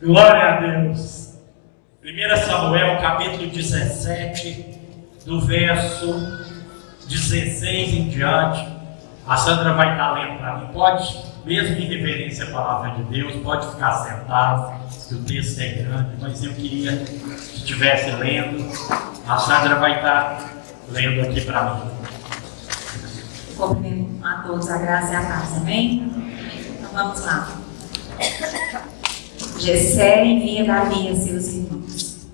Glória a Deus. 1 Samuel, capítulo 17, do verso 16 em diante. A Sandra vai estar lendo para mim. Pode, mesmo em reverência à palavra de Deus, pode ficar sentado, que o texto é grande, mas eu queria que estivesse lendo. A Sandra vai estar lendo aqui para mim. Cumprimento a todos a graça e a paz, amém? Então vamos lá. Jessé envia Davi a seus irmãos.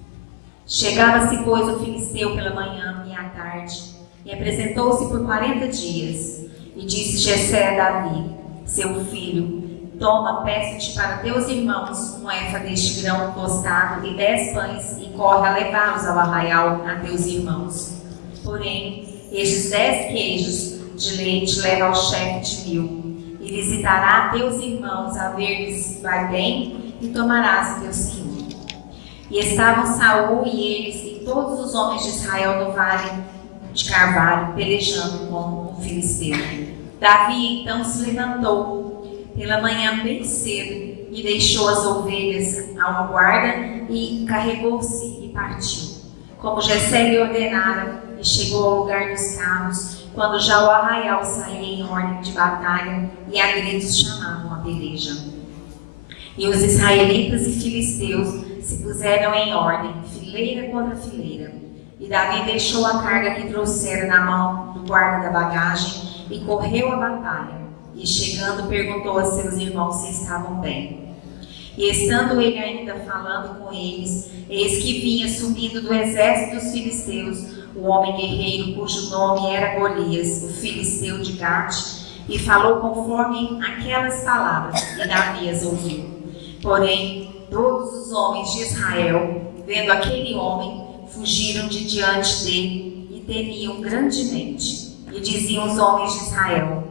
Chegava-se, pois, o filisteu pela manhã e à tarde, e apresentou-se por 40 dias. E disse Jessé a Davi, seu filho: toma, peço-te para teus irmãos um efa deste grão tostado e 10 pães, e corre a levá-los ao arraial a teus irmãos. Porém, estes 10 queijos de leite leva ao chefe de 1000, e visitará teus irmãos a ver-lhes vai bem, e tomarás teu senhor. E estavam Saul e eles e todos os homens de Israel no vale de Carvalho, pelejando com o filisteu. Davi então se levantou pela manhã bem cedo e deixou as ovelhas a uma guarda e carregou-se e partiu, como Jessé lhe ordenara, e chegou ao lugar dos carros, quando já o arraial saía em ordem de batalha e a gritos chamavam a peleja. E os israelitas e filisteus se puseram em ordem, fileira contra fileira. E Davi deixou a carga que trouxera na mão do guarda da bagagem e correu à batalha. E chegando, perguntou a seus irmãos se estavam bem. E estando ele ainda falando com eles, eis que vinha subindo do exército dos filisteus o homem guerreiro cujo nome era Golias, o filisteu de Gate, e falou conforme aquelas palavras, e Davi as ouviu. Porém, todos os homens de Israel, vendo aquele homem, fugiram de diante dele e temiam grandemente. E diziam os homens de Israel: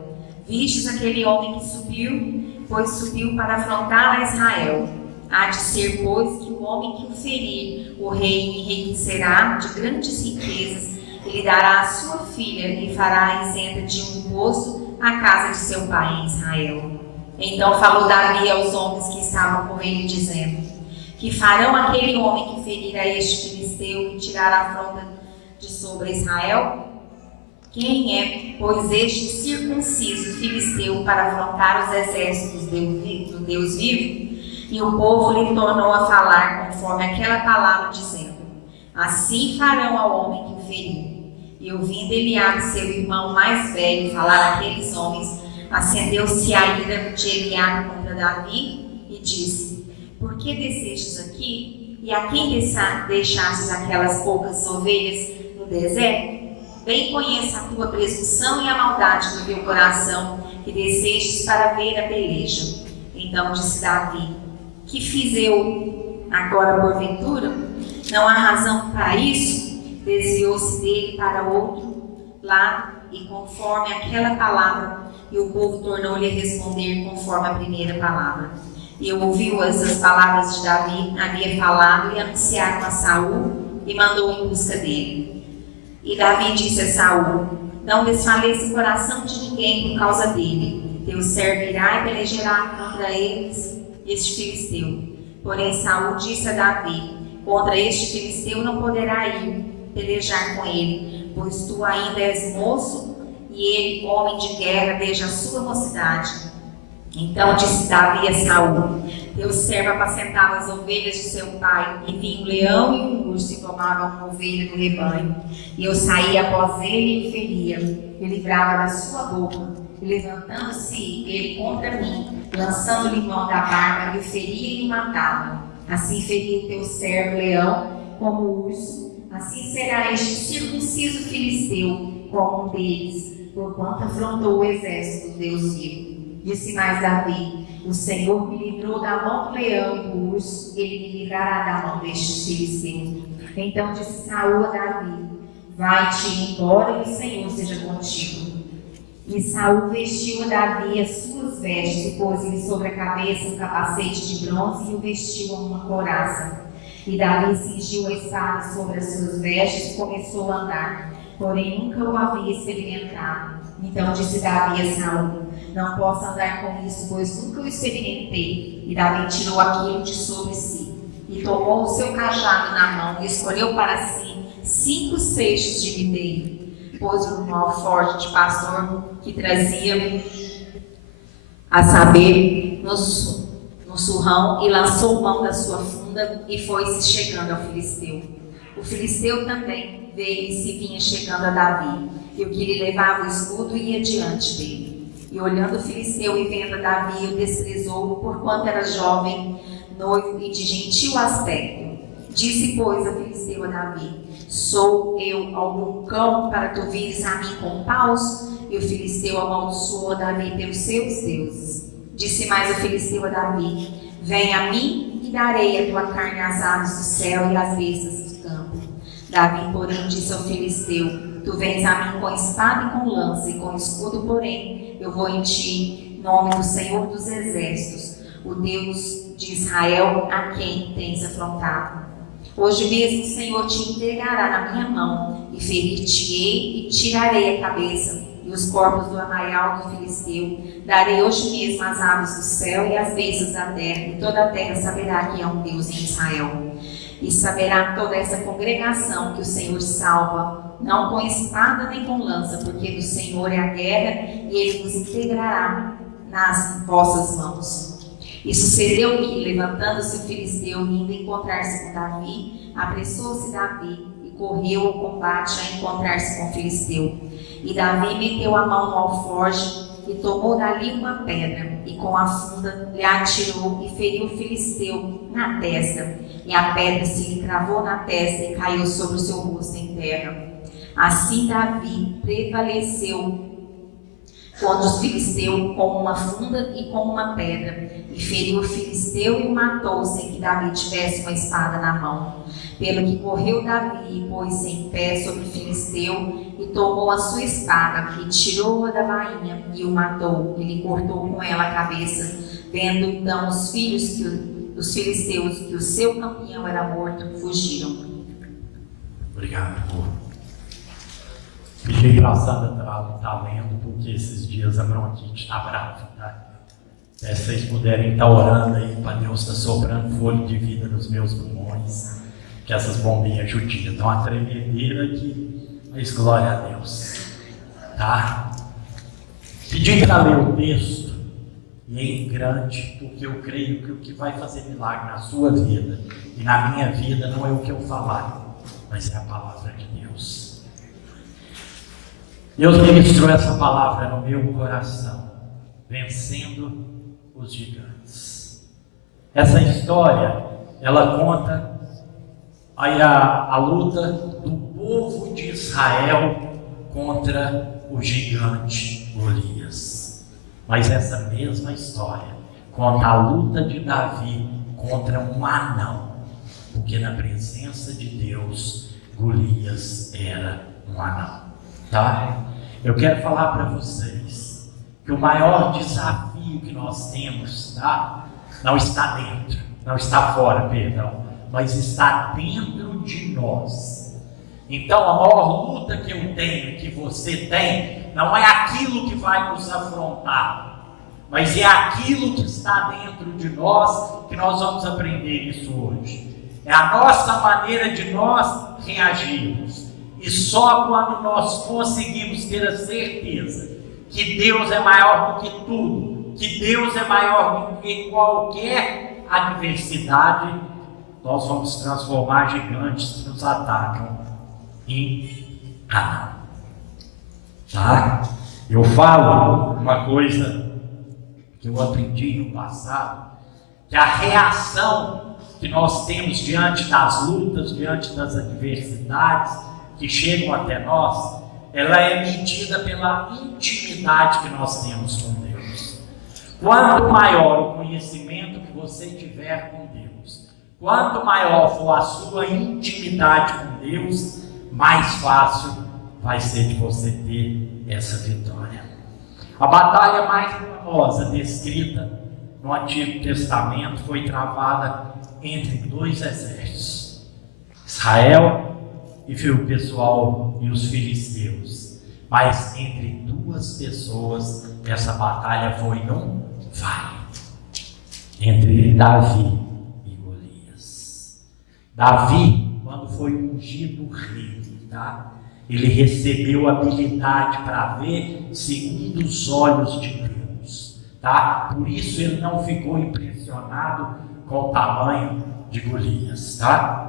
vistes aquele homem que subiu, pois subiu para afrontar a Israel. Há de ser, pois, que o homem que o ferir, o rei enriquecerá de grandes riquezas, e lhe dará a sua filha e fará isenta de um imposto a casa de seu pai em Israel. Então falou Davi aos homens que estavam com ele, dizendo: que farão aquele homem que ferir a este filisteu e tirar a afronta de sobre Israel? Quem é, pois, este circunciso filisteu para afrontar os exércitos do Deus vivo? E o povo lhe tornou a falar conforme aquela palavra, dizendo: assim farão ao homem que o ferir. E ouvindo Eliabe, seu irmão mais velho, falar àqueles homens, acendeu-se a ira de Eliabe contra Davi e disse: por que descestes aqui? E a quem deixastes aquelas poucas ovelhas no deserto? Bem conheço a tua presunção e a maldade do teu coração, que descestes para ver a peleja. Então disse Davi: que fiz eu agora porventura? Não há razão para isso? Desviou-se dele para outro lado, e conforme aquela palavra, e o povo tornou-lhe a responder conforme a primeira palavra. E ouviu as palavras de Davi, havia falado, e anunciaram a Saul, e mandou em busca dele. E Davi disse a Saul: não desfaleça o coração de ninguém por causa dele. Teu servo irá e pelejará contra eles, este filisteu. Porém Saul disse a Davi: contra este filisteu não poderá ir pelejar com ele, pois tu ainda és moço, e ele, homem de guerra, desde a sua mocidade. Então disse Davi a Saul: teu servo apacentava as ovelhas de seu pai, e vinha um leão e um urso e tomavam uma ovelha do rebanho. E eu saía após ele e o feria, e livrava da sua boca. E levantando-se ele contra mim, lançando-lhe mão da barba, e o feria e o matava. Assim feria o teu servo leão como o urso, assim será este circunciso filisteu como um deles, porquanto afrontou o exército do Deus vivo. Disse mais Davi: o Senhor me livrou da mão do leão e do urso, ele me livrará da mão destes filisteus. Então disse Saul a Davi: vai-te embora, e o Senhor seja contigo. E Saul vestiu a Davi as suas vestes, e pôs-lhe sobre a cabeça um capacete de bronze, e o vestiu a uma couraça. E Davi cingiu a espada sobre as suas vestes e começou a andar, porém nunca o havia experimentado. Então disse Davi a Saul: Não posso andar com isso, pois nunca o experimentei. E Davi tirou aquilo de sobre si, e tomou o seu cajado na mão, e escolheu para si 5 seixos de videiro, pôs um alforje de pastor que trazia, a saber, no surrão, e lançou mão da sua funda, e foi-se chegando ao filisteu. O filisteu também veio e se vinha chegando a Davi, e o que lhe levava o escudo ia diante dele. E olhando o filisteu e vendo a Davi, o desprezou, porquanto era jovem, noivo e de gentil aspecto. Disse, pois, a filisteu a Davi: sou eu algum cão para tu vires a mim com paus? E o filisteu amaldiçoou Davi pelos seus deuses. Disse mais o filisteu a Davi: vem a mim e darei a tua carne às aves do céu e às bestas do campo. Davi, porém, disse ao filisteu: tu vens a mim com espada e com lança, e com escudo, porém, eu vou em ti, em nome do Senhor dos Exércitos, o Deus de Israel, a quem tens afrontado. Hoje mesmo o Senhor te entregará na minha mão, e ferir-te-ei e tirarei a cabeça e os corpos do arraial do filisteu. Darei hoje mesmo as aves do céu e as bestas da terra, e toda a terra saberá que há um Deus em Israel. E saberá toda essa congregação que o Senhor salva, não com espada nem com lança, porque do Senhor é a guerra, e Ele vos integrará nas vossas mãos. E sucedeu que, levantando-se o filisteu, indo encontrar-se com Davi, apressou-se Davi e correu ao combate a encontrar-se com o filisteu. E Davi meteu a mão no alforje e tomou dali uma pedra, e com a funda lhe atirou e feriu o filisteu na testa. E a pedra se lhe cravou na testa e caiu sobre o seu rosto em terra. Assim Davi prevaleceu contra os filisteus com uma funda e com uma pedra, e feriu o filisteu e o matou, sem que Davi tivesse uma espada na mão. Pelo que correu Davi e pôs-se em pé sobre o filisteu, e tomou a sua espada, e tirou-a da bainha, e o matou, e lhe cortou com ela a cabeça. Vendo então os filhos dos filisteus que o seu campeão era morto, fugiram. Obrigado, amor. Pedi para a Sandra estar lendo, porque esses dias a bronquite está brava, tá? Se vocês puderem estar orando aí para Deus estar soprando fôlego de vida nos meus pulmões, que essas bombinhas judias dão uma tremedeira aqui, mas glória a Deus, tá? Pedi para ler o texto, e em grande, porque eu creio que o que vai fazer milagre na sua vida e na minha vida não é o que eu falar, mas é a palavra de Deus. Deus ministrou essa palavra no meu coração, vencendo os gigantes. Essa história, ela conta aí a luta do povo de Israel contra o gigante Golias. Mas essa mesma história conta a luta de Davi contra um anão, porque na presença de Deus, Golias era um anão. Tá? Eu quero falar para vocês que o maior desafio que nós temos, tá? Não está dentro, não está fora, perdão, mas está dentro de nós. Então a maior luta que eu tenho, que você tem, não é aquilo que vai nos afrontar, mas é aquilo que está dentro de nós, que nós vamos aprender isso hoje. É a nossa maneira de nós reagirmos. E só quando nós conseguimos ter a certeza que Deus é maior do que tudo, que Deus é maior do que qualquer adversidade, nós vamos transformar gigantes que nos atacam em anão. Tá? Eu falo uma coisa que eu aprendi no passado, que a reação que nós temos diante das lutas, diante das adversidades que chegam até nós, ela é medida pela intimidade que nós temos com Deus. Quanto maior o conhecimento que você tiver com Deus, quanto maior for a sua intimidade com Deus, mais fácil vai ser de você ter essa vitória. A batalha mais famosa descrita no Antigo Testamento foi travada entre 2 exércitos, Israel e o pessoal e os filisteus, mas entre 2 pessoas. Essa batalha foi num vale entre Davi e Golias. Davi, quando foi ungido rei, tá? Ele recebeu habilidade para ver segundo os olhos de Deus, tá? Por isso ele não ficou impressionado com o tamanho de Golias, tá?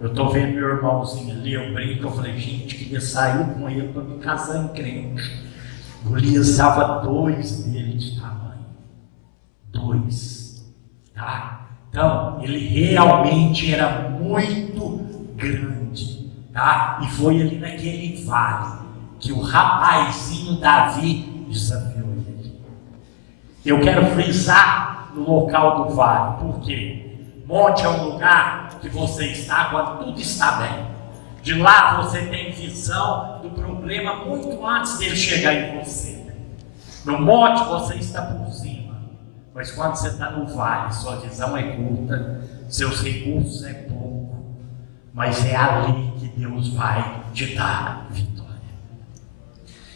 Eu estou vendo meu irmãozinho ali, eu brinco, eu falei, gente, queria sair com ele para me casar em crente. Golias estava 2 dele de tamanho, 2, tá? Então, ele realmente era muito grande, tá? E foi ali naquele vale que o rapazinho Davi desafiou ele. Eu quero frisar no local do vale, porque monte é um lugar que você está quando tudo está bem. De lá você tem visão do problema muito antes dele chegar em você. No monte você está por cima, mas quando você está no vale, sua visão é curta, seus recursos é pouco, mas é ali que Deus vai te dar vitória.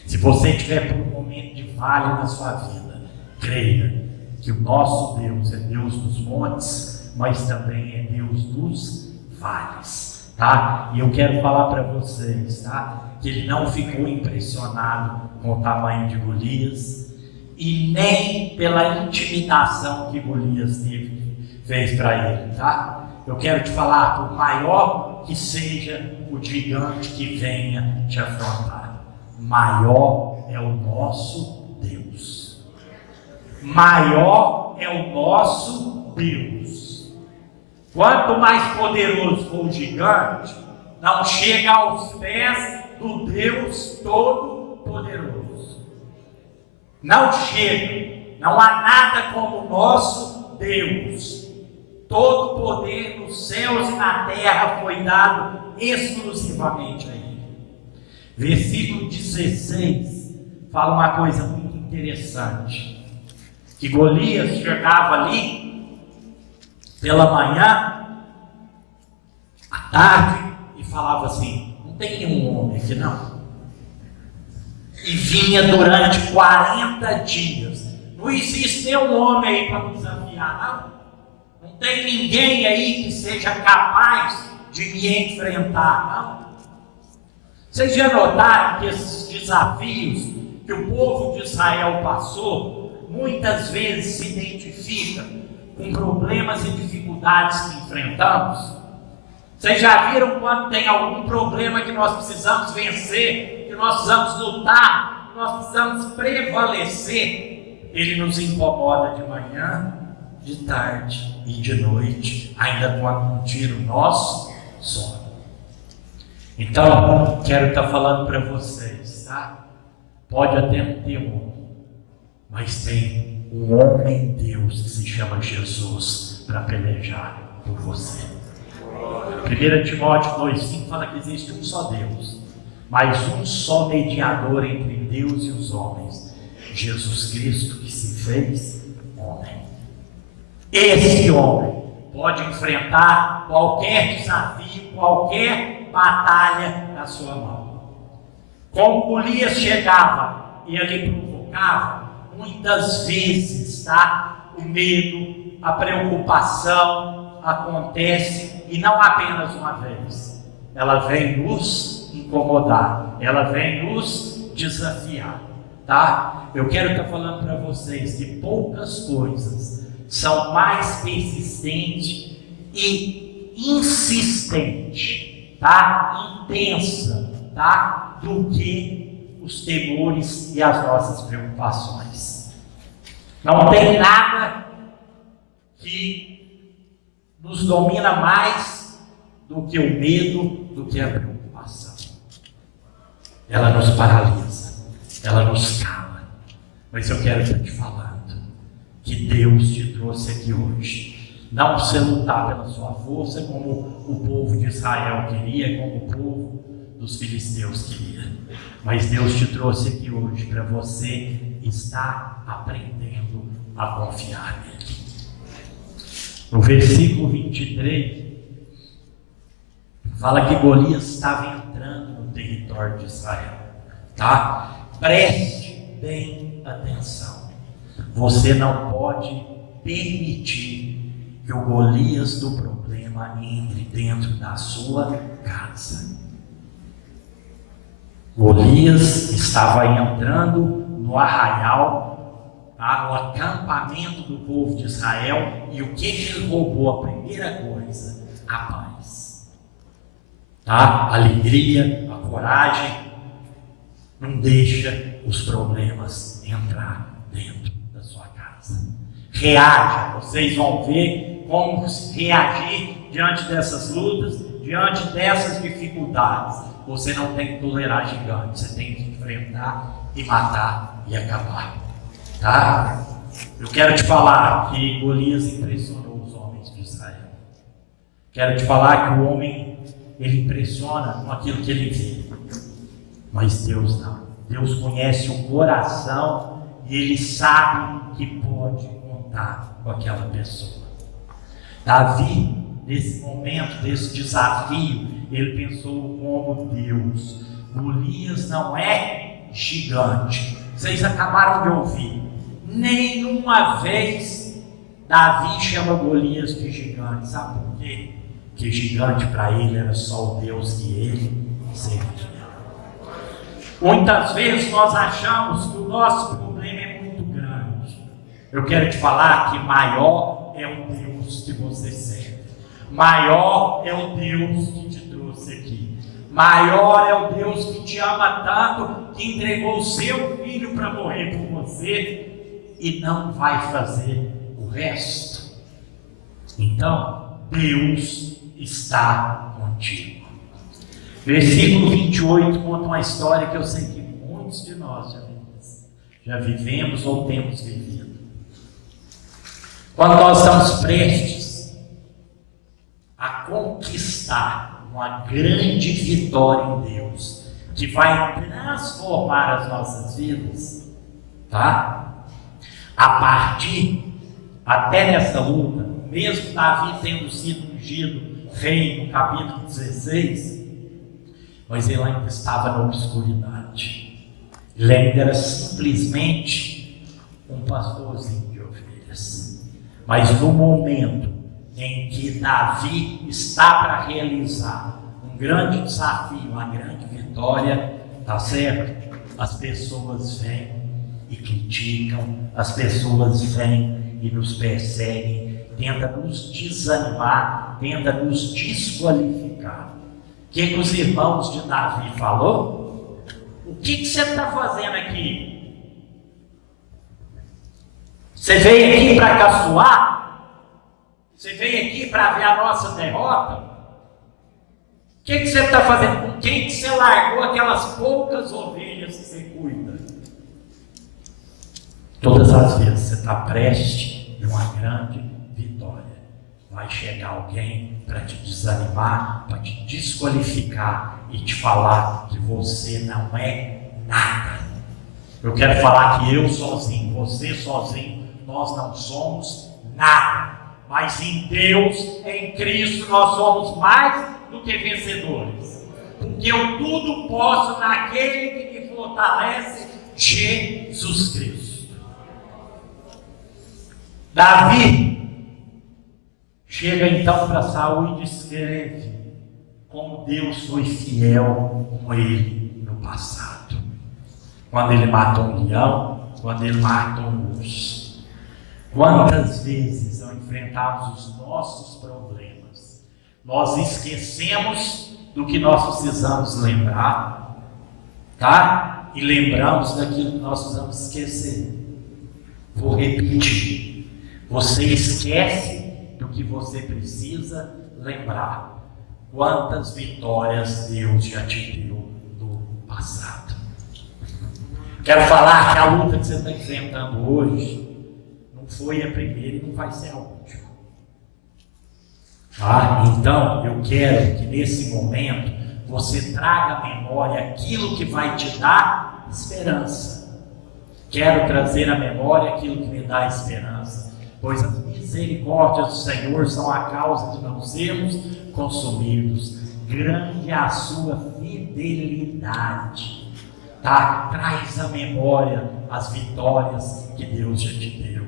Se você estiver por um momento de vale na sua vida, creia que o nosso Deus é Deus dos montes, mas também é Deus dos vales, tá? E eu quero falar para vocês, tá? Que ele não ficou impressionado com o tamanho de Golias e nem pela intimidação que Golias fez para ele, tá? Eu quero te falar, por maior que seja o gigante que venha te afrontar, maior é o nosso Deus. Maior é o nosso Deus. Quanto mais poderoso for o gigante, não chega aos pés do Deus Todo-Poderoso. Não chega. Não há nada como o nosso Deus. Todo o poder nos céus e na terra foi dado exclusivamente a Ele. Versículo 16 fala uma coisa muito interessante. Que Golias chegava ali pela manhã, à tarde, e falava assim, não tem nenhum homem aqui não. E vinha durante 40 dias. Não existe nenhum homem aí para me desafiar, não. Não tem ninguém aí que seja capaz de me enfrentar, não. Vocês já notaram que esses desafios que o povo de Israel passou, muitas vezes se identifica com problemas e dificuldades que enfrentamos? Vocês já viram quando tem algum problema que nós precisamos vencer, que nós precisamos lutar, que nós precisamos prevalecer? Ele nos incomoda de manhã, de tarde e de noite, ainda quando não tira o nosso sono. Então, quero estar falando para vocês, tá? Pode até não ter um, mas tem um homem Deus que se chama Jesus para pelejar por você. 1 Timóteo 2,5 fala que existe um só Deus, mas um só mediador entre Deus e os homens, Jesus Cristo, que se fez homem. Esse homem pode enfrentar qualquer desafio, qualquer batalha na sua mão. Como Golias chegava e ele provocava, muitas vezes, tá? O medo, a preocupação acontece, e não apenas uma vez. Ela vem nos incomodar, ela vem nos desafiar, tá? Eu quero estar falando para vocês que poucas coisas são mais persistentes e insistentes, tá? Intensa, tá? Do que os temores e as nossas preocupações. Não tem nada que nos domina mais do que o medo, do que a preocupação. Ela nos paralisa, ela nos cala. Mas eu quero estar te falando que Deus te trouxe aqui hoje, não para você lutar pela sua força, como o povo de Israel queria, como o povo dos filisteus queria, mas Deus te trouxe aqui hoje para você estar aprendendo a confiar nele. No versículo 23 fala que Golias estava entrando no território de Israel, tá? Preste bem atenção. Você não pode permitir que o Golias do problema entre dentro da sua casa. Golias estava entrando no arraial, no acampamento do povo de Israel, e o que ele roubou? A primeira coisa, a paz, a alegria, a coragem. Não deixa os problemas entrar dentro da sua casa. Reaja, vocês vão ver como reagir diante dessas lutas, diante dessas dificuldades. Você não tem que tolerar gigantes, você tem que enfrentar e matar e acabar. Tá? Eu quero te falar que Golias impressionou os homens de Israel. Quero te falar que o homem, ele impressiona com aquilo que ele vê. Mas Deus não. Deus conhece o coração e Ele sabe que pode contar com aquela pessoa. Davi, nesse momento, desse desafio, ele pensou como Deus. Golias não é gigante. Vocês acabaram de ouvir. Nenhuma vez Davi chama Golias de gigante. Sabe por quê? Porque gigante para ele era só o Deus que ele servia. Muitas vezes nós achamos que o nosso problema é muito grande. Eu quero te falar que maior é o Deus que você serve. Maior é o Deus que te trouxe aqui. Maior é o Deus que te ama tanto, que entregou o seu filho para morrer por você e não vai fazer o resto. Então, Deus está contigo. Versículo 28 conta uma história que eu sei que muitos de nós já vivemos ou temos vivido. Quando nós estamos prestes a conquistar uma grande vitória em Deus, que vai transformar as nossas vidas, tá? A partir, até nessa luta, mesmo Davi tendo sido ungido rei no capítulo 16, mas ele ainda estava na obscuridade. Ele ainda era simplesmente um pastorzinho de ovelhas. Mas no momento em que Davi está para realizar um grande desafio, uma grande vitória, tá certo? As pessoas vêm e criticam, as pessoas vêm e nos perseguem, tentam nos desanimar, tentam nos desqualificar. O que os irmãos de Davi falou? O que você está fazendo aqui? Você veio aqui para caçoar? Você veio aqui para ver a nossa derrota? O que você está fazendo? Com quem que você largou aquelas poucas ovelhas que você cuida? Todas as vezes você está prestes a uma grande vitória, vai chegar alguém para te desanimar, para te desqualificar e te falar que você não é nada. Eu quero falar que eu sozinho, você sozinho, nós não somos nada. Mas em Deus, em Cristo, nós somos mais do que vencedores. Porque eu tudo posso naquele que me fortalece, Jesus Cristo. Davi chega então para Saul e descreve como Deus foi fiel com ele no passado. Quando ele matou um leão, quando ele matou um urso. Quantas vezes ao enfrentarmos os nossos problemas, nós esquecemos do que nós precisamos lembrar, tá? E lembramos daquilo que nós precisamos esquecer. Vou repetir. Você esquece do que você precisa lembrar. Quantas vitórias Deus já te deu no passado. Quero falar que a luta que você está enfrentando hoje não foi a primeira e não vai ser a última. Então, eu quero que nesse momento você traga à memória aquilo que vai te dar esperança. Quero trazer à memória aquilo que me dá esperança. Pois as misericórdias do Senhor são a causa de não sermos consumidos. Grande é a sua fidelidade. tá? Traz à memória as vitórias que Deus já te deu.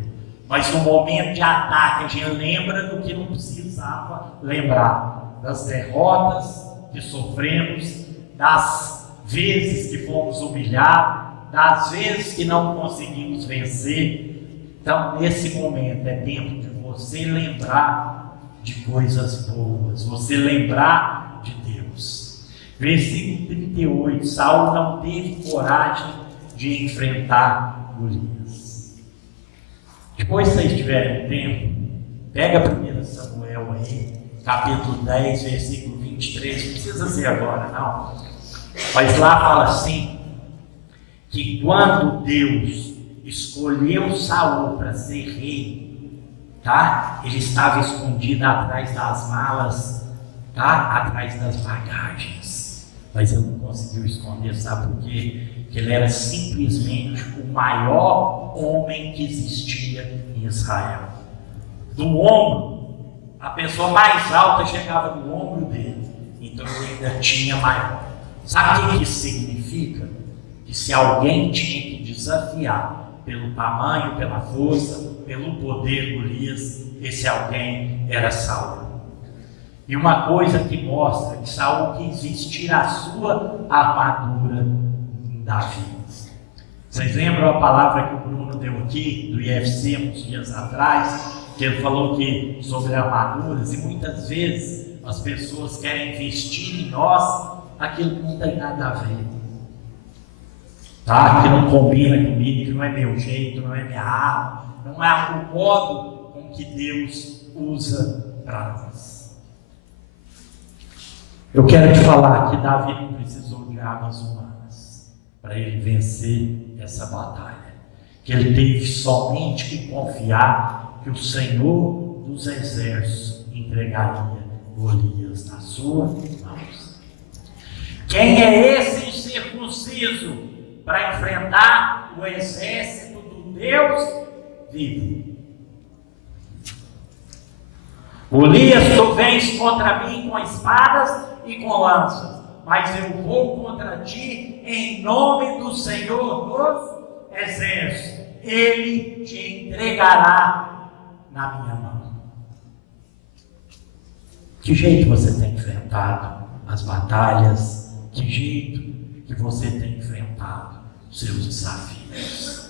Mas no momento de ataque, a gente lembra do que não precisava lembrar, das derrotas que sofremos, das vezes que fomos humilhados, das vezes que não conseguimos vencer. Então, nesse momento, é tempo de você lembrar de coisas boas, você lembrar de Deus. Versículo 38, Saul não teve coragem de enfrentar Golias. Depois, se vocês tiverem tempo, pega 1 Samuel aí, capítulo 10, versículo 23, não precisa ser agora não, mas lá fala assim, que quando Deus escolheu Saul para ser rei, tá? Ele estava escondido atrás das malas, tá? Atrás das bagagens, mas ele não conseguiu esconder, sabe por quê? Porque ele era simplesmente o maior homem que existia em Israel. Do ombro, a pessoa mais alta chegava no ombro dele, então ele ainda tinha maior. Sabe o que isso significa? Que se alguém tinha que desafiar pelo tamanho, pela força, pelo poder Golias, esse alguém era Saul. E uma coisa que mostra que Saul quis vestir a sua armadura em Davi. Vocês lembram a palavra que o Bruno deu aqui, do IFC, uns dias atrás, que ele falou que sobre armaduras, e muitas vezes as pessoas querem vestir em nós aquilo que não tem nada a ver, tá? Que não combina comigo, que não é meu jeito, não é minha arma, não é o modo com que Deus usa para nós. Eu quero te falar que Davi não precisou de armas humanas para ele vencer essa batalha, que ele teve somente que confiar que o Senhor dos Exércitos entregaria Golias nas suas mãos. Quem é esse incircunciso para enfrentar o exército do Deus vivo? Golias, tu vens contra mim com espadas e com lanças, mas eu vou contra ti em nome do Senhor dos Exércitos. Ele te entregará na minha mão. Que jeito você tem enfrentado as batalhas? Que jeito que você tem enfrentado os seus desafios?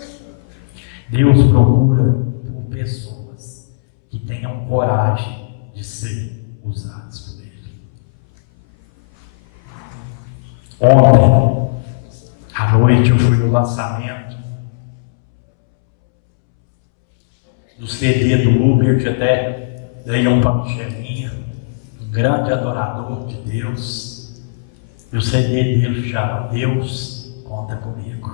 Deus procura por pessoas que tenham coragem de ser usadas por Ele. Ontem, à noite, eu fui no lançamento do CD do Hubert, até dei um para Michelinha, um grande adorador de Deus. E o CD dele chama Deus Conta Comigo.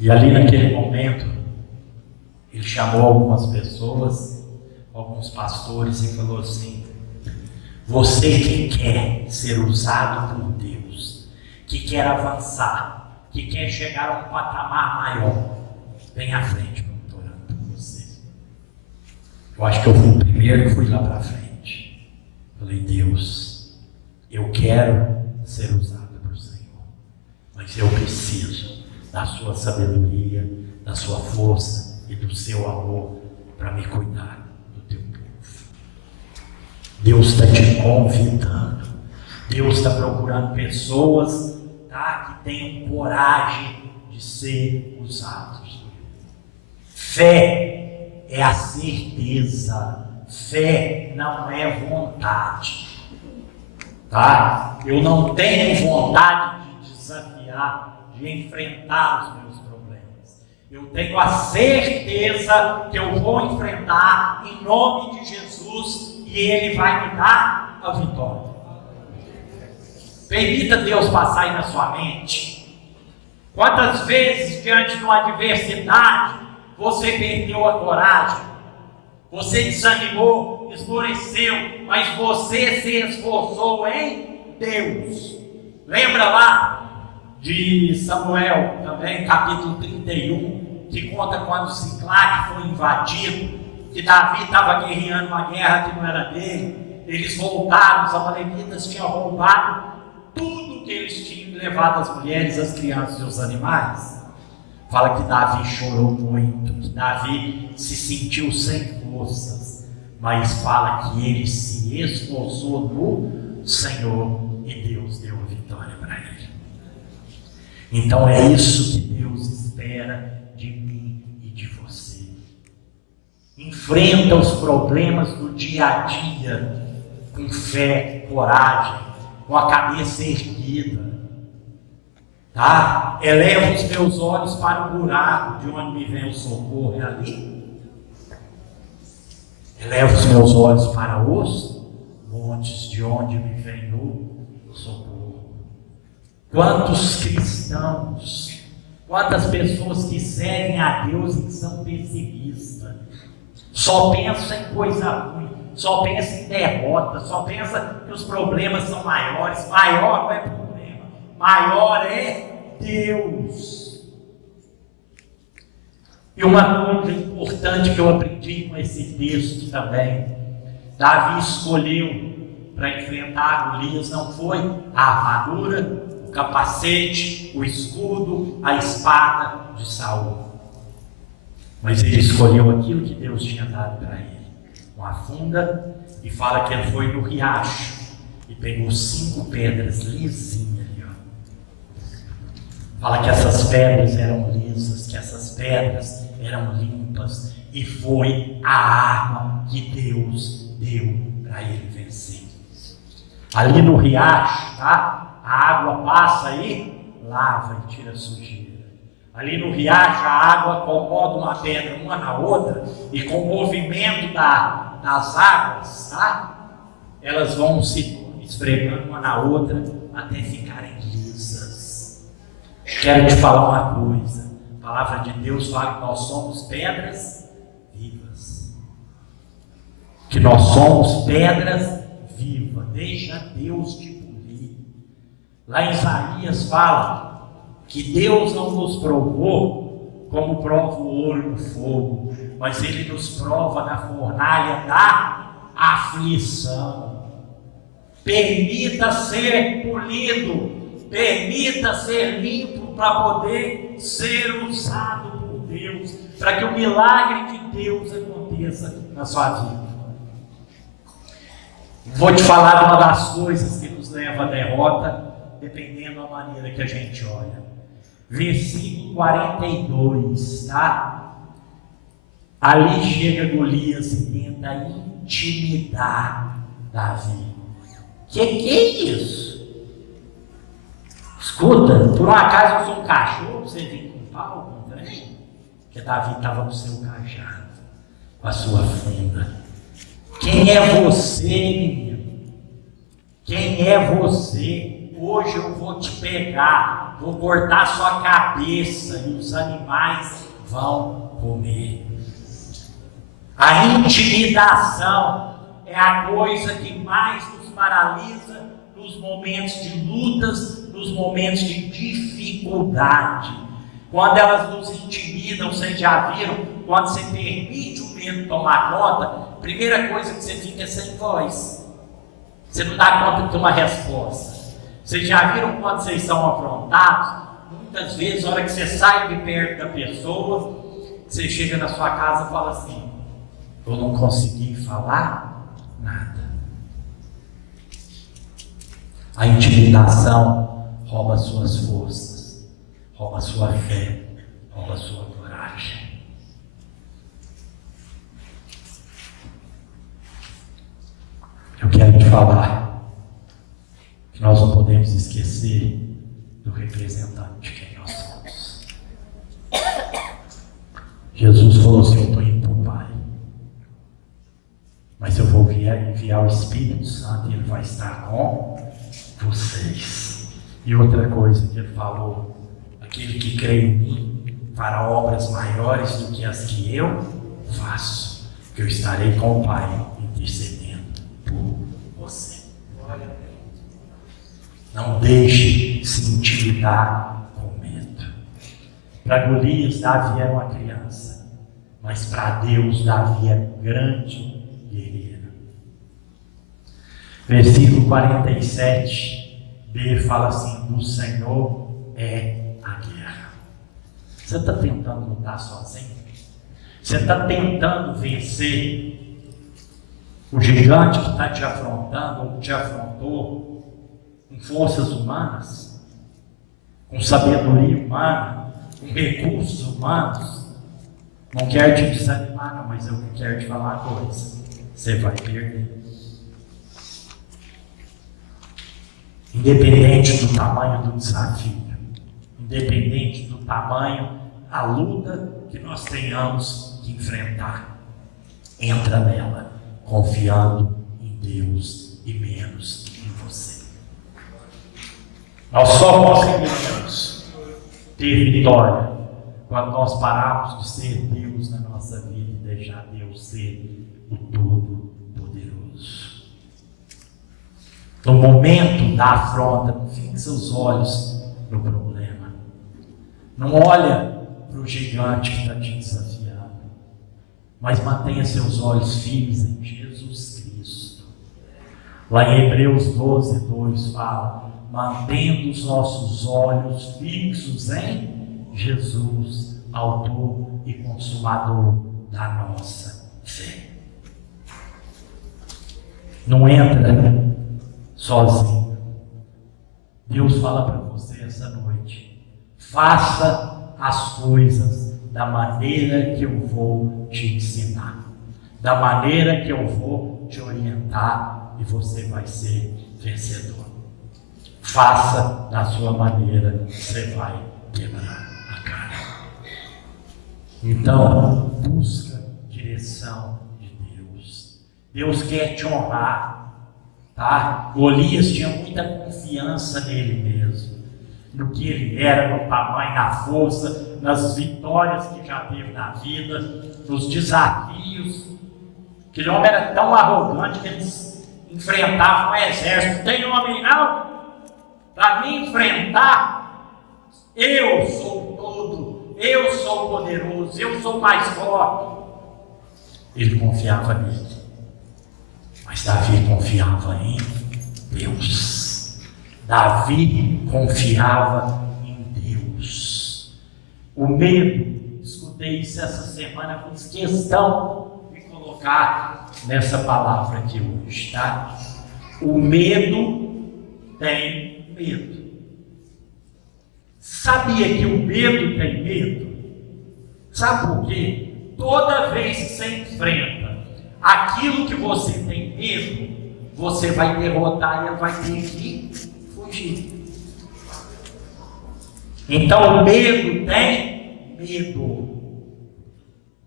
E ali naquele momento, ele chamou algumas pessoas, alguns pastores, e falou assim: você que quer ser usado por Deus, que quer avançar, que quer chegar a um patamar maior, vem à frente, eu estou orando por você. Eu acho que eu fui o primeiro que fui lá para frente. Falei: Deus, eu quero ser usado pelo Senhor, mas eu preciso da sua sabedoria, da sua força e do seu amor para me cuidar do teu povo. Deus está te convidando, Deus está procurando pessoas, tá, que tenham coragem de ser usados. Fé é a certeza, fé não é vontade. Tá? Eu não tenho vontade de desafiar, de enfrentar os meus problemas. Eu tenho a certeza que eu vou enfrentar em nome de Jesus e Ele vai me dar a vitória. Permita Deus passar aí na sua mente. Quantas vezes diante de uma adversidade você perdeu a coragem? Você desanimou, esmoreceu, mas você se esforçou em Deus. Lembra lá de Samuel, também, capítulo 31, que conta quando Ziclague foi invadido, que Davi estava guerreando uma guerra que não era dele, eles voltaram, os amalequitas tinham roubado tudo que eles tinham levado as mulheres, as crianças e os animais. Fala que Davi chorou muito, que Davi se sentiu sem forças, mas fala que ele se esforçou no Senhor e Deus deu a vitória para ele. Então é isso que Deus espera de mim e de você. Enfrenta os problemas do dia a dia com fé, coragem, com a cabeça erguida, tá? Eleva os meus olhos para o buraco de onde me vem o socorro, é ali. Eleva os meus olhos para os montes de onde me vem o socorro. Quantos cristãos, quantas pessoas que servem a Deus e são pessimistas, só pensam em coisa ruim, só pensam em derrota, só pensam que os problemas são maiores. Maior não é problema, maior é Deus. E uma coisa importante que eu aprendi com esse texto também, Davi escolheu para enfrentar Golias não foi a armadura, o capacete, o escudo, a espada de Saul, mas ele escolheu aquilo que Deus tinha dado para ele, uma funda, e fala que ele foi no riacho e pegou 5 pedras lisinhas ali, ó. Fala que essas pedras eram lisas, que essas pedras eram limpas, e foi a arma que Deus deu para ele vencer. Ali no riacho, tá? A água passa aí, lava e tira a sujeira. Ali no riacho a água acomoda uma pedra uma na outra, e com o movimento das águas, tá? Elas vão se esfregando uma na outra até ficarem lisas. Quero te falar uma coisa, a palavra de Deus fala que nós somos pedras vivas, que nós somos pedras vivas. Deixa Deus te polir. Lá em Isaías fala que Deus não nos provou como prova o ouro no fogo, mas Ele nos prova na fornalha da aflição. Permita ser polido, permita ser limpo para poder ser usado por Deus, para que o milagre de Deus aconteça na sua vida. Vou te falar de uma das coisas que nos leva à derrota, dependendo da maneira que a gente olha. Versículo 42, tá? Ali chega Golias e tenta intimidar Davi. Que é isso? Escuta, por um acaso eu sou um cachorro, você vem com pau, com trem? Porque Davi estava no seu cajado, com a sua funda. Quem é você, menino? Quem é você? Hoje eu vou te pegar, vou cortar sua cabeça e os animais vão comer. A intimidação é a coisa que mais nos paralisa nos momentos de lutas, nos momentos de dificuldade. Quando elas nos intimidam, vocês já viram, quando você permite o medo tomar conta, a primeira coisa que você fica é sem voz. Você não dá conta de ter uma resposta. Vocês já viram quando vocês são afrontados? Muitas vezes, na hora que você sai de perto da pessoa, você chega na sua casa e fala assim: eu não consegui falar nada. A intimidação rouba suas forças, rouba sua fé, rouba sua coragem. Eu quero te falar que nós não podemos esquecer do representante de quem nós somos. Jesus falou assim: eu estou indo para o Pai, mas eu vou enviar o Espírito Santo e Ele vai estar com vocês. E outra coisa que Ele falou: aquele que crê em mim fará obras maiores do que as que eu faço, que eu estarei com o Pai intercedendo por você. Não deixe se intimidar com medo. Para Golias, Davi era uma criança, mas para Deus, Davi era um grande guerreiro. Versículo 47, B fala assim: do Senhor é a guerra. Você está tentando lutar sozinho? Você está tentando vencer o gigante que está te afrontando ou te afrontou com forças humanas, com sabedoria humana, com recursos humanos? Não quero te desanimar, não, mas eu quero te falar uma coisa: você vai perder. Independente do tamanho do desafio, independente do tamanho da luta que nós tenhamos que enfrentar, entra nela, confiando em Deus e menos em você. Nós só conseguimos ter vitória quando nós pararmos de ser Deus na nossa vida e deixar Deus ser o Todo-Poderoso. No momento da afronta, não fixe os olhos no problema. Não olha para o gigante que está te desafiando, mas mantenha seus olhos firmes em Jesus Cristo. Lá em Hebreus 12:2 fala: mantendo os nossos olhos fixos em Jesus, autor e consumador da nossa fé. Não entra sozinho. Deus fala para você essa noite: faça as coisas da maneira que eu vou te ensinar, da maneira que eu vou te orientar, e você vai ser vencedor. Faça da sua maneira, você vai quebrar a cara. Então, busca direção de Deus. Deus quer te honrar, tá? Golias tinha muita confiança nele mesmo, no que ele era, no tamanho, na força, nas vitórias que já teve na vida, nos desafios. Aquele homem era tão arrogante que eles enfrentavam um exército. Tem homem não? Para me enfrentar, eu sou todo, eu sou poderoso, eu sou mais forte. Ele confiava nele, mas Davi confiava em Deus. Davi confiava em Deus. O medo, escutei isso essa semana, fiz questão de colocar nessa palavra aqui hoje, tá? O medo tem medo. Sabia que o medo tem medo? Sabe por quê? Toda vez que você enfrenta aquilo que você tem medo, você vai derrotar e ele vai ter que fugir. Então o medo tem medo.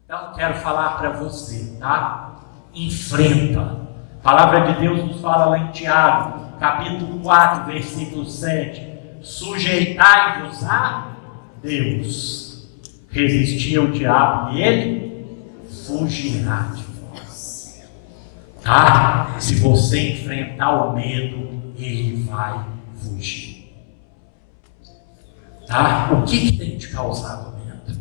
Então quero falar para você, tá? Enfrenta. A palavra de Deus nos fala lá em Tiago, capítulo 4, versículo 7. Sujeitai-vos a Deus, resistir ao diabo e ele fugirá de vós. Tá? Se você enfrentar o medo, ele vai fugir. Tá? O que tem te causado medo?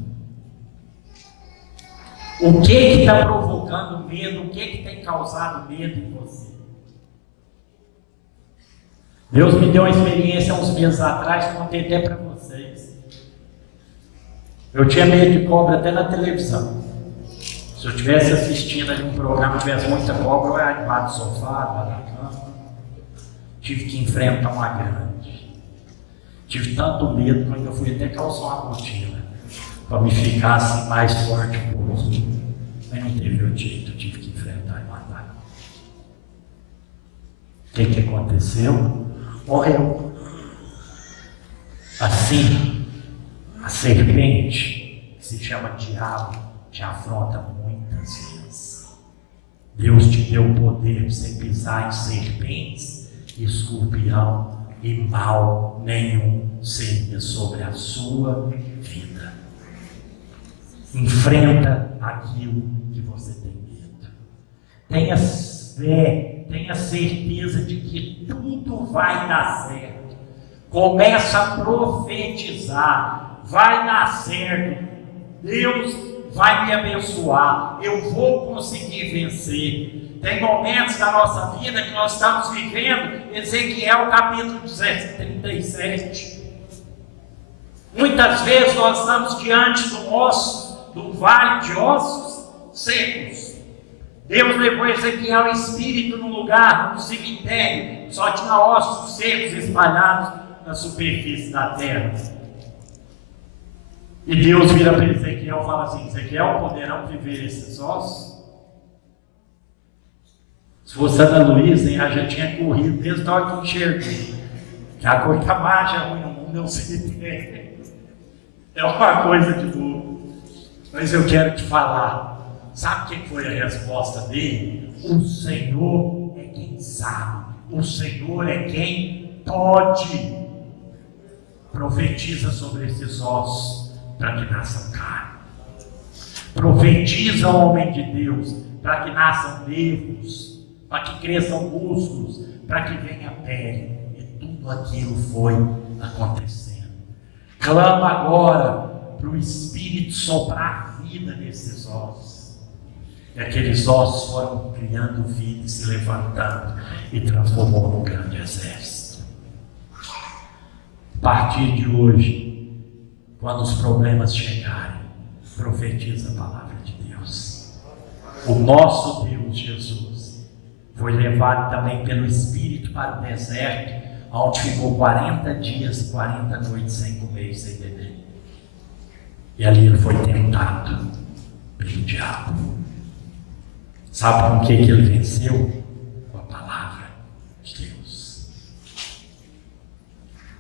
O que está provocando medo? O que tem causado medo em você? Deus me deu uma experiência uns meses atrás, contei até para vocês. Eu tinha medo de cobra até na televisão. Se eu estivesse assistindo ali um programa e tivesse muita cobra, eu ia embaixo do sofá, embaixo da cama. Tive que enfrentar uma grande. Tive tanto medo que eu ainda fui até calçar uma cortina para me ficar assim mais forte um pouquinho. Mas não teve outro jeito, eu tive que enfrentar e matar. O que aconteceu? Morreu. Assim, a serpente, que se chama diabo, te afronta muitas vezes. Deus te deu o poder de você pisar em serpentes, escorpião, e mal nenhum seria sobre a sua vida. Enfrenta aquilo que você tem medo. Tenha fé, tenha certeza de que tudo vai dar certo. Começa a profetizar, vai dar certo. Deus vai me abençoar, eu vou conseguir vencer. Tem momentos da nossa vida que nós estamos vivendo, Ezequiel capítulo 37. Muitas vezes nós estamos diante do vale de ossos secos. Deus levou Ezequiel espírito num lugar, num cemitério, só tinha ossos secos espalhados na superfície da terra. E Deus vira para Ezequiel e fala assim: Ezequiel, poderão viver esses ossos? Se fosse Ana Luísa, ela já tinha corrido desde a hora que enxergou. Que a coisa mais ruim no mundo é um cemitério. É uma coisa de louco. Mas eu quero te falar. Sabe quem foi a resposta dele? O Senhor é quem sabe. O Senhor é quem pode. Profetiza sobre esses ossos para que nasçam carne. Profetiza, homem de Deus, para que nasçam nervos, para que cresçam músculos, para que venha pele. E tudo aquilo foi acontecendo. Clama agora para o Espírito soprar vida nesses ossos. E aqueles ossos foram criando vida e se levantando e transformou num grande exército. A partir de hoje, quando os problemas chegarem, profetiza a palavra de Deus. O nosso Deus Jesus foi levado também pelo Espírito para o deserto, onde ficou 40 dias e 40 noites sem comer e sem beber. E ali ele foi tentado pelo diabo. Sabe com o que ele venceu? Com a palavra de Deus.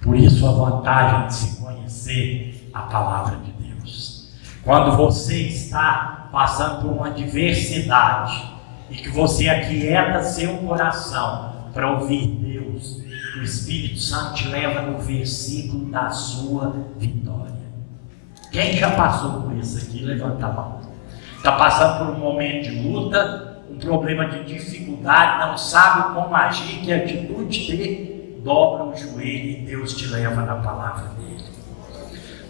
Por isso a vantagem de se conhecer a palavra de Deus. Quando você está passando por uma adversidade e que você aquieta seu coração para ouvir Deus, o Espírito Santo te leva no versículo da sua vitória. Quem já passou por isso aqui? Levanta a mão. Está passando por um momento de luta, um problema de dificuldade, não sabe como agir, que atitude ter, dobra o joelho e Deus te leva na palavra dele.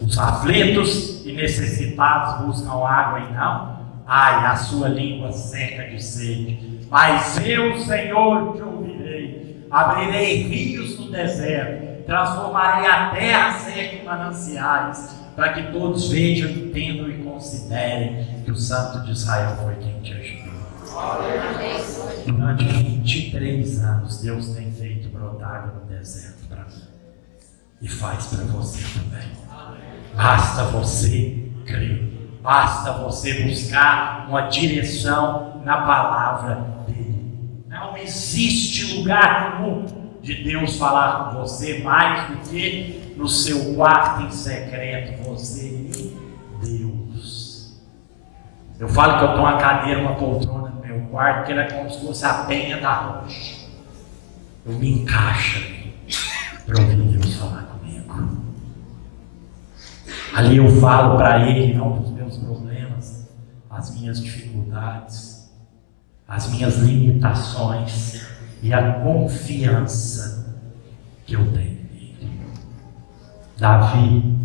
Os aflitos e necessitados buscam água e não, ai, a sua língua seca de sede. Mas eu, Senhor, te ouvirei, abrirei rios no deserto, transformarei a terra seca em mananciais, para que todos vejam, entendam e considerem que o Santo de Israel foi quem te ajudou. Durante 23 anos, Deus tem feito brotar água no deserto para mim. E faz para você também. Basta você crer. Basta você buscar uma direção na palavra dele. Não existe lugar nenhum de Deus falar com você mais do que no seu quarto em secreto, você e Deus. Eu falo que eu estou uma cadeira, uma poltrona no meu quarto, que ela é como se fosse a penha da rocha. Eu me encaixo ali para ouvir Deus falar comigo. Ali eu falo para Ele, não dos meus problemas, as minhas dificuldades, as minhas limitações e a confiança que eu tenho nele. Davi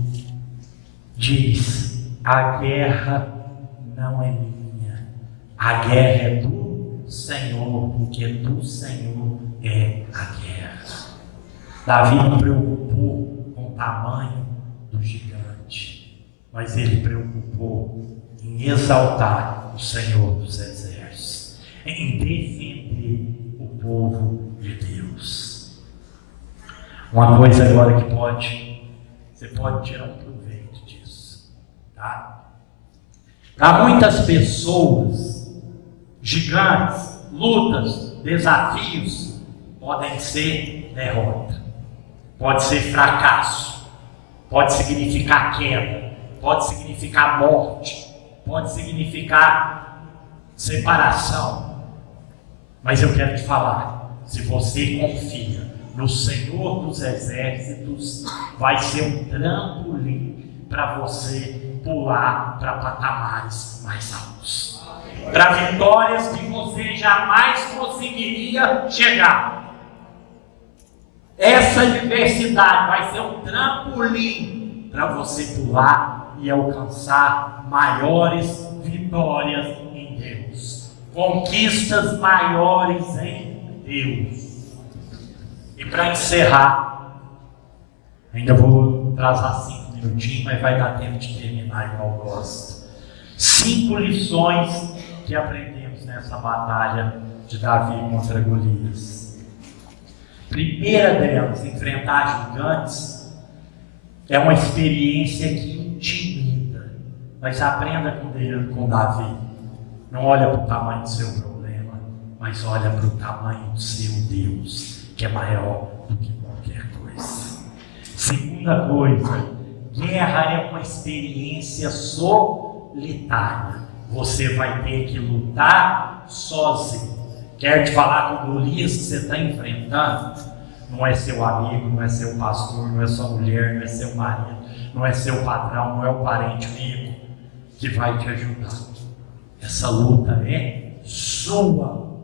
diz: a guerra não é minha, a guerra é do Senhor, porque do Senhor é a guerra. Davi não preocupou com o tamanho do gigante, mas ele preocupou em exaltar o Senhor dos exércitos, em defender o povo de Deus. Uma coisa agora que você pode tirar um proveito disso, tá? Para muitas pessoas, gigantes, lutas, desafios podem ser derrota, pode ser fracasso, pode significar queda, pode significar morte, pode significar separação. Mas eu quero te falar, se você confia no Senhor dos Exércitos, vai ser um trampolim para você pular para patamares mais altos, para vitórias que você jamais conseguiria chegar. Essa adversidade vai ser um trampolim para você pular e alcançar maiores vitórias em Deus. conquistas maiores em Deus. E para encerrar, ainda vou atrasar 5 minutinhos, mas vai dar tempo de terminar igual eu gosto. 5 lições que aprendemos nessa batalha de Davi contra Golias. Primeira delas, enfrentar gigantes, é uma experiência que intimida. Mas aprenda com Davi. Não olha para o tamanho do seu problema, mas olha para o tamanho do seu Deus, que é maior do que qualquer coisa. Segunda coisa, guerra é uma experiência solitária. Você vai ter que lutar sozinho. Quero te falar com Golias que você está enfrentando. Não é seu amigo, não é seu pastor, não é sua mulher, não é seu marido, não é seu patrão, não é o parente amigo que vai te ajudar. Essa luta é sua,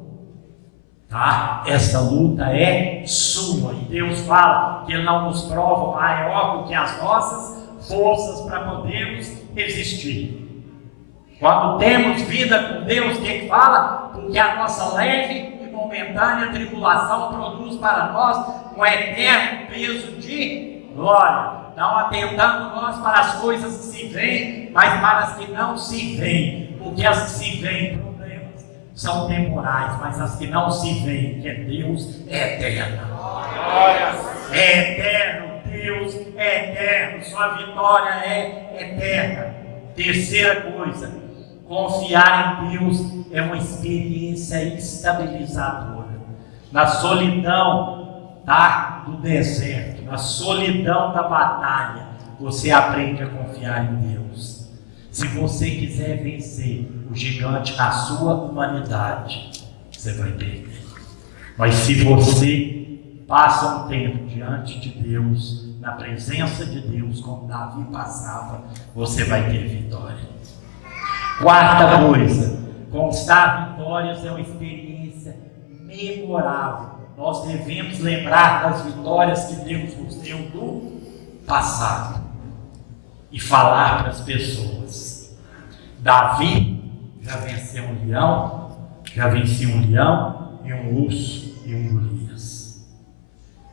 tá? Essa luta é sua. E Deus fala que Ele não nos prova maior do que as nossas forças para podermos existir. Quando temos vida com Deus, o que fala? Porque a nossa leve e momentânea tribulação produz para nós um eterno peso de glória. Não atentando nós para as coisas que se veem, mas para as que não se veem. Porque as que se veem, problemas, são temporais, mas as que não se veem, que é Deus, é eterno. É eterno, Deus é eterno, sua vitória é eterna. Terceira coisa, confiar em Deus é uma experiência estabilizadora. Na solidão do deserto, na solidão da batalha, você aprende a confiar em Deus. Se você quiser vencer o gigante na sua humanidade, você vai perder. Mas se você passa um tempo diante de Deus, na presença de Deus, como Davi passava, você vai ter vitória. Quarta coisa, conquistar vitórias é uma experiência memorável. Nós devemos lembrar das vitórias que Deus nos deu do passado e falar para as pessoas. Davi já venceu um leão, já vencia um leão e um urso e um Golias.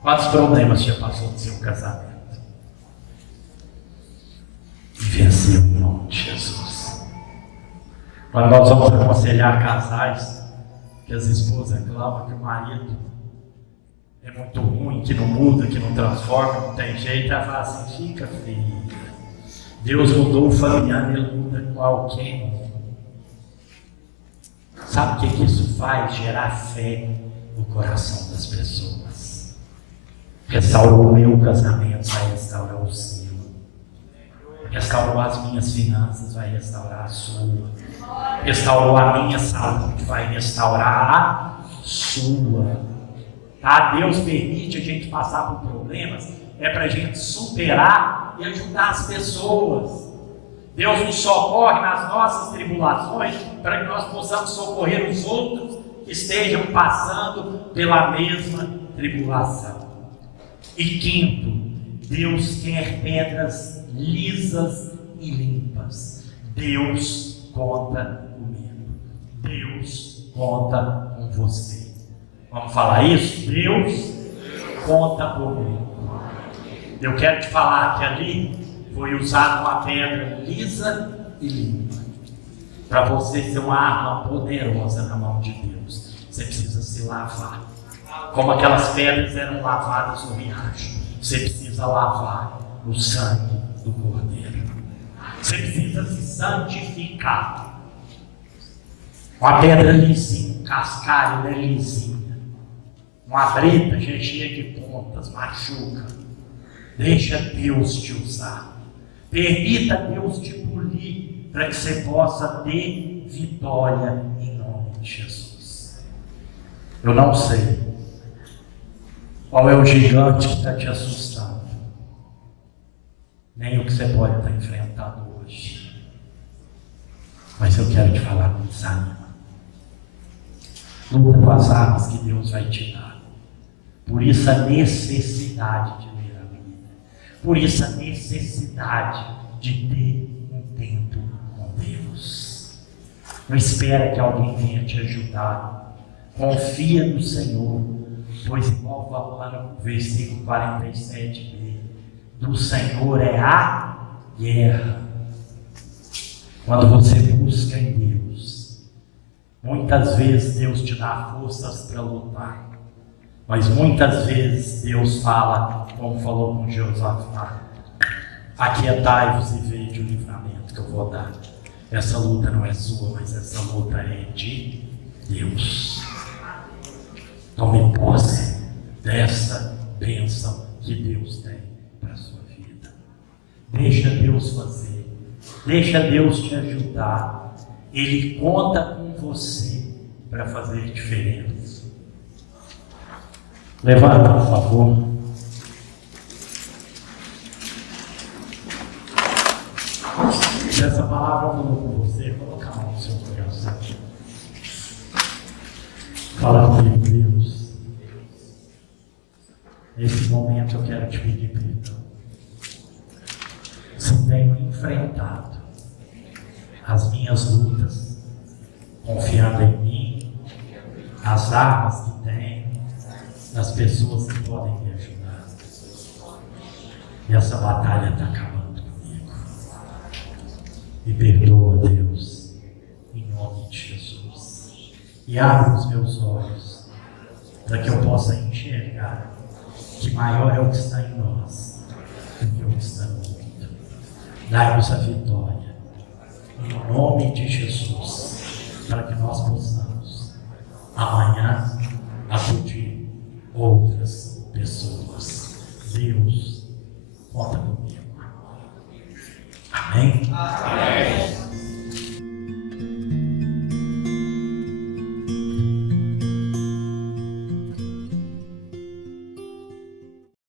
Quantos problemas já passou no seu casamento? E venceu em nome de Jesus. Quando nós vamos aconselhar casais, que as esposas reclamam que o marido é muito ruim, que não muda, que não transforma, não tem jeito, ela fala assim: fica filha. Deus mudou o Fabiano, Ele muda qualquer um. Sabe o que isso faz? Gerar fé no coração das pessoas. Restaurou o meu casamento, vai restaurar o seu. Restaurou as minhas finanças, vai restaurar a sua. Restaurou a minha saúde, vai restaurar a sua. Tá? Deus permite a gente passar por problemas, é para a gente superar e ajudar as pessoas. Deus nos socorre nas nossas tribulações para que nós possamos socorrer os outros que estejam passando pela mesma tribulação. E quinto, Deus quer pedras lisas e limpas. Deus conta comigo. Deus conta com você. Vamos falar isso? Deus conta comigo. Eu quero te falar que ali foi usada uma pedra lisa e limpa. Para você ser uma arma poderosa na mão de Deus, você precisa se lavar. Como aquelas pedras eram lavadas no riacho, você precisa lavar o sangue do Cordeiro. Você precisa se santificar. Uma pedra lisinha, um cascalho é lisinha. Uma brita já cheia de pontas, machuca. Deixa Deus te usar. Permita Deus te polir para que você possa ter vitória em nome de Jesus. Eu não sei qual é o gigante que está te assustando, nem o que você pode estar enfrentando hoje. Mas eu quero te falar, não desanima. Luta com as armas que Deus vai te dar. Por isso a necessidade de ler a Bíblia. Por isso a necessidade de ter um tempo com Deus. Não espera que alguém venha te ajudar. Confia no Senhor, pois igual fala lá no versículo 47b, do Senhor é a guerra. Quando você busca em Deus, muitas vezes Deus te dá forças para lutar, mas muitas vezes Deus fala, como falou com Josafá: aquietai-vos e vede o livramento que eu vou dar. Essa luta não é sua, mas essa luta é de Deus. Tome posse dessa bênção que Deus tem para a sua vida. Deixa Deus fazer. Deixa Deus te ajudar. Ele conta com você para fazer diferença. Levanta, por favor. Se essa palavra falou com você, coloca a mão no seu coração. Fala comigo, Deus. Nesse momento eu quero te pedir perdão. Se tenho enfrentado as minhas lutas, confiando em mim, as armas que tenho, nas pessoas que podem me ajudar. E essa batalha está acabando comigo. Me perdoa, Deus, em nome de Jesus. E abre os meus olhos para que eu possa enxergar que maior é o que está em nós do que o que está no mundo. Dai-nos a vitória, em nome de Jesus, para que nós possamos amanhã acudir outras pessoas. Deus, conta comigo. Amém?